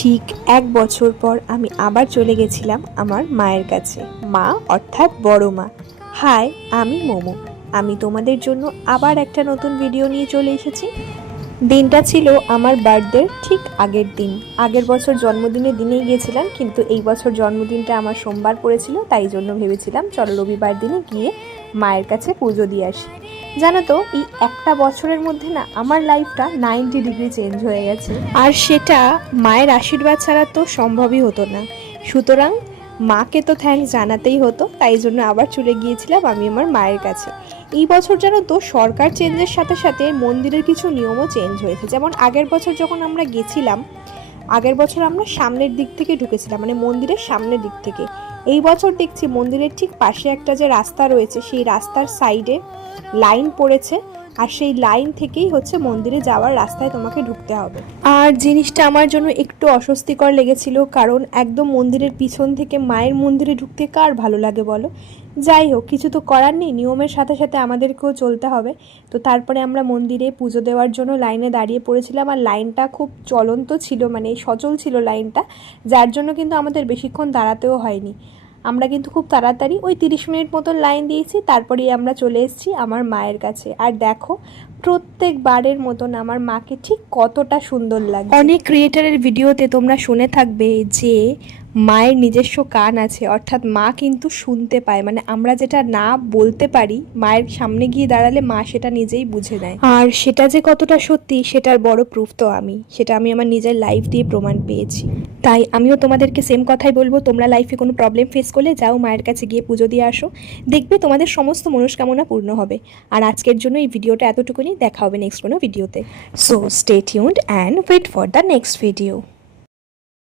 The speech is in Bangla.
ঠিক 1 বছর পর আমি আবার চলে গেছিলাম আমার মায়ের কাছে, মা অর্থাৎ বড় মা। হাই, আমি মোমো। আমি তোমাদের জন্য আবার একটা নতুন ভিডিও নিয়ে চলে এসেছি। দিনটা ছিল আমার বার্থডের ঠিক আগের দিন। আগের বছর জন্মদিনের দিনেই গিয়েছিলাম, কিন্তু এই বছর জন্মদিনটা আমার সোমবার পড়েছিল, তাই জন্য ভেবেছিলাম চলো রবিবার দিনে গিয়ে মায়ের কাছে পুজো দিয়ে আসি। জানো তো, এই একটা বছরের মধ্যে না আমার লাইফটা 90 ডিগ্রি চেঞ্জ হয়ে গেছে, আর সেটা মায়ের আশীর্বাদ ছাড়া তো সম্ভবই হতো না। সুতরাং মাকে তো থ্যাঙ্কস জানাতেই হতো, তাই জন্য আবার চলে গিয়েছিলাম আমি আমার মায়ের কাছে। এই বছর জানো তো, সরকার চেঞ্জের সাথে সাথে মন্দিরের কিছু নিয়মও চেঞ্জ হয়েছে। যেমন আগের বছর যখন আমরা গেছিলাম, আগের বছর আমরা সামনের দিক থেকে ঢুকেছিলাম, মানে মন্দিরের সামনের দিক থেকে। এই বছর দেখছি মন্দিরের ঠিক পাশে একটা যে রাস্তা রয়েছে, সেই রাস্তার সাইডে লাইন পড়েছে, আর সেই লাইন থেকেই হচ্ছে মন্দিরে যাওয়ার রাস্তায় তোমাকে ঢুকতে হবে। আর জিনিসটা আমার জন্য একটু অস্বস্তিকর লেগেছিল, কারণ একদম মন্দিরের পিছন থেকে মায়ের মন্দিরে ঢুকতে কার ভালো লাগে বলো। যাই হোক, কিছু তো করার নেই, নিয়মের সাথে সাথে আমাদেরকেও চলতে হবে। তো তারপরে আমরা মন্দিরে পুজো দেওয়ার জন্য লাইনে দাঁড়িয়ে পড়েছিলাম, আর লাইনটা খুব চলন্ত ছিল, মানে সচল ছিল লাইনটা, যার জন্য কিন্তু আমাদের বেশিক্ষণ দাঁড়াতেও হয়নি। আমরা কিন্তু খুব তাড়াতাড়ি ওই 30 মিনিট মতন লাইন দিয়েছি, তারপরেই আমরা চলে এসেছি আমার মায়ের কাছে। আর দেখো, প্রত্যেকবারের মতন আমার মাকে ঠিক কতটা সুন্দর লাগে। অনেক ক্রিয়েটারের ভিডিওতে তোমরা শুনে থাকবে যে মায়ের নিজস্ব কান আছে, অর্থাৎ মা কিন্তু শুনতে পায়, মানে আমরা যেটা না বলতে পারি মায়ের সামনে গিয়ে দাঁড়ালে মা সেটা নিজেই বুঝে নেয়। আর সেটা যে কতটা সত্যি সেটার বড় প্রুফ তো সেটা আমি আমার নিজের লাইফ দিয়ে প্রমাণ পেয়েছি। তাই আমিও তোমাদেরকে সেম কথাই বলবো, তোমরা লাইফে কোনো প্রবলেম ফেস করলে যাও মায়ের কাছে গিয়ে পুজো দিয়ে আসো, দেখবে তোমাদের সমস্ত মনস্কামনা পূর্ণ হবে। আর আজকের জন্য এই ভিডিওটা এতটুকুনি, দেখা হবে নেক্সট কোনো ভিডিওতে। So stay tuned and wait for the next video.